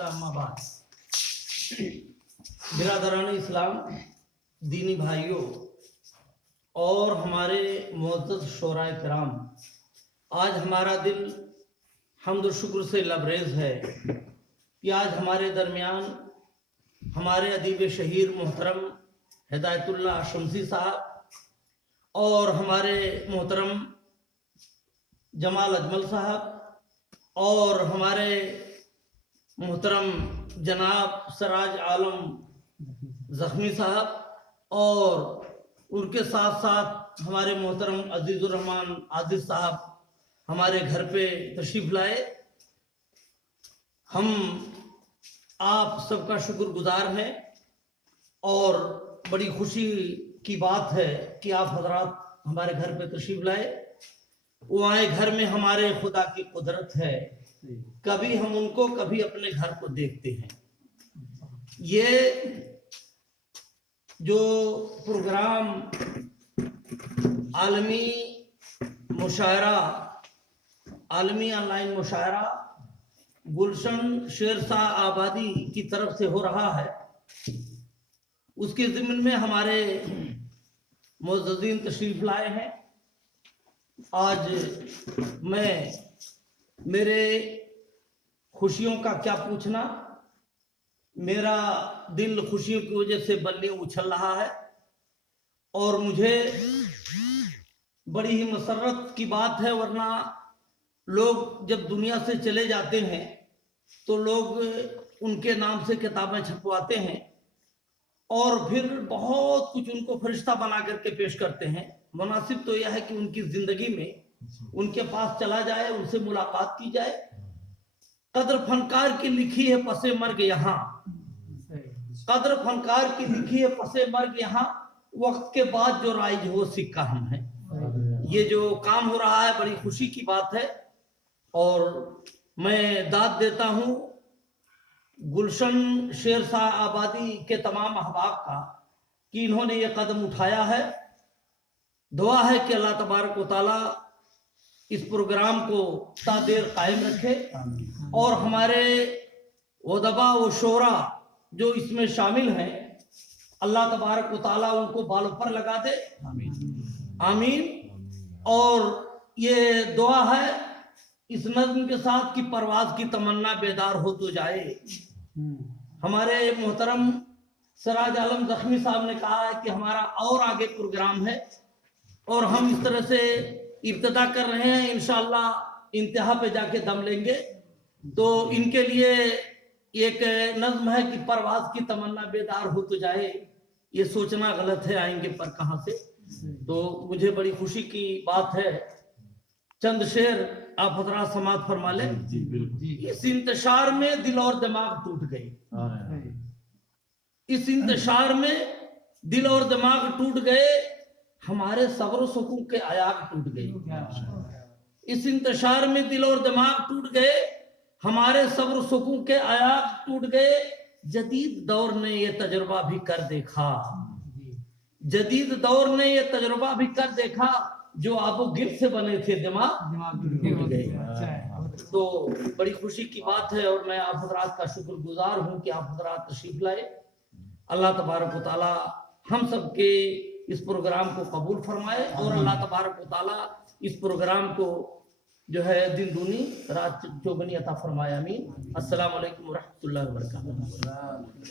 अम्मा बात बिरादरान इस्लाम, दीनी भाइयों और हमारे मुअज़्ज़ज़ शोराए किराम, आज हमारा दिल हम्द और शुक्र से लबरेज है कि आज हमारे दरमियान हमारे अदीब शहीर मोहतरम हिदायतुल्लाह शम्सी साहब और हमारे मोहतरम जमाल अजमल साहब और हमारे मोहतरम जनाब सराज आलम ज़ख्मी साहब और उनके साथ साथ हमारे मोहतरम अजीज़ुर रहमान आजिज़ साहब हमारे घर पे तशरीफ़ लाए। हम आप सबका शुक्रगुजार हैं और बड़ी खुशी की बात है कि आप हजरात हमारे घर पे तशरीफ़ लाए। वो आए घर में हमारे खुदा की कुदरत है, कभी हम उनको कभी अपने घर को देखते हैं। ये जो प्रोग्राम आलमी मुशायरा, आलमी ऑनलाइन मुशायरा गुलशन शेरशाह आबादी की तरफ से हो रहा है, उसके ज़िम्न में हमारे मुअज़्ज़ज़ीन तशरीफ़ लाए हैं। आज मैं मेरे खुशियों का क्या पूछना, मेरा दिल खुशियों की वजह से बल्ले उछल रहा है और मुझे बड़ी ही मसरत की बात है। वरना लोग जब दुनिया से चले जाते हैं तो लोग उनके नाम से किताबें छपवाते हैं और फिर बहुत कुछ उनको फरिश्ता बना करके पेश करते हैं। मुनासिब तो यह है कि उनकी जिंदगी में उनके पास चला जाए, उनसे मुलाकात की जाए। कद्र फनकार की लिखी है पसे मर्ग यहाँ, कद्र फनकार की लिखी है पसे मर्ग यहाँ, वक्त के बाद जो राइज हो सिक्का हम है। ये जो काम हो रहा है बड़ी खुशी की बात है और मैं दाद देता हूँ गुलशन शेरशाह आबादी के तमाम अहबाब का कि इन्होंने ये कदम उठाया है। दुआ है कि अल्लाह तबारक व तआला इस प्रोग्राम को तादेर कायम रखे और हमारे उदबा व शोरा जो इसमें शामिल हैं, अल्लाह तबारक व तआला उनको बालों पर लगा दे, आमीन। और ये दुआ है इस नज़्म के साथ कि परवाज की तमन्ना बेदार हो तो जाए। हमारे मोहतरम सराज आलम ज़ख्मी साहब ने कहा है कि हमारा और आगे प्रोग्राम है और हम इस तरह से इब्तिदा कर रहे हैं, इंशाअल्लाह इंतहा पे जाके दम लेंगे। तो इनके लिए एक नज़्म है कि परवाज की तमन्ना बेदार हो तो जाए, ये सोचना गलत है आएंगे पर कहाँ से। तो मुझे बड़ी खुशी की बात है, चंद शेर आप हजरात समात फरमा लें। इस इंतशार में दिल और दिमाग टूट गए, इस इंतशार में दिल और दिमाग टूट गए, हमारे सब्र सुकून के आयाग टूट गए। इस इंतशार में दिल और दिमाग टूट गए, हमारे सब्र सुकून के आयाग टूट गए। जदीद दौर ने ये तजुर्बा भी कर देखा, जदीद दौर ने ये तजुर्बा भी कर देखा, जो आबो गिर से बने थे दिमाग टूट गए। तो बड़ी खुशी की बात है और मैं आप हजरात का शुक्रगुजार हूँ कि आप हजरात तशरीफ लाए। अल्लाह तबारक व तआला हम सब के इस प्रोग्राम को कबूल फरमाए और अल्लाह तबारक व तआला इस प्रोग्राम को जो है दिन दूनी रात चौगनी अता फरमाए, आमीन। अस्सलाम वालेकुम व रहमतुल्लाहि व बरकातहू।